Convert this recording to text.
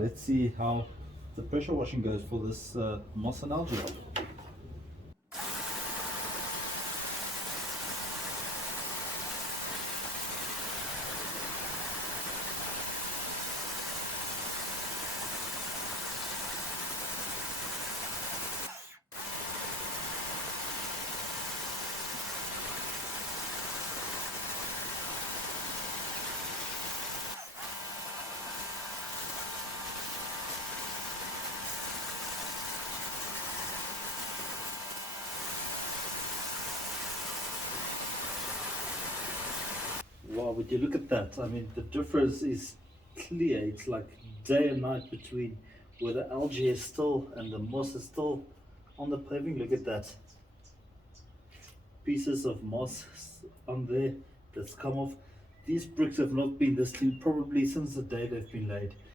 Let's see how the pressure washing goes for this moss and algae. Wow, would you look at that? I mean, the difference is clear. It's like day and night between where the algae is still and the moss is still on the paving. Look at that. Pieces of moss on there that's come off. These bricks have not been this clean probably since the day they've been laid.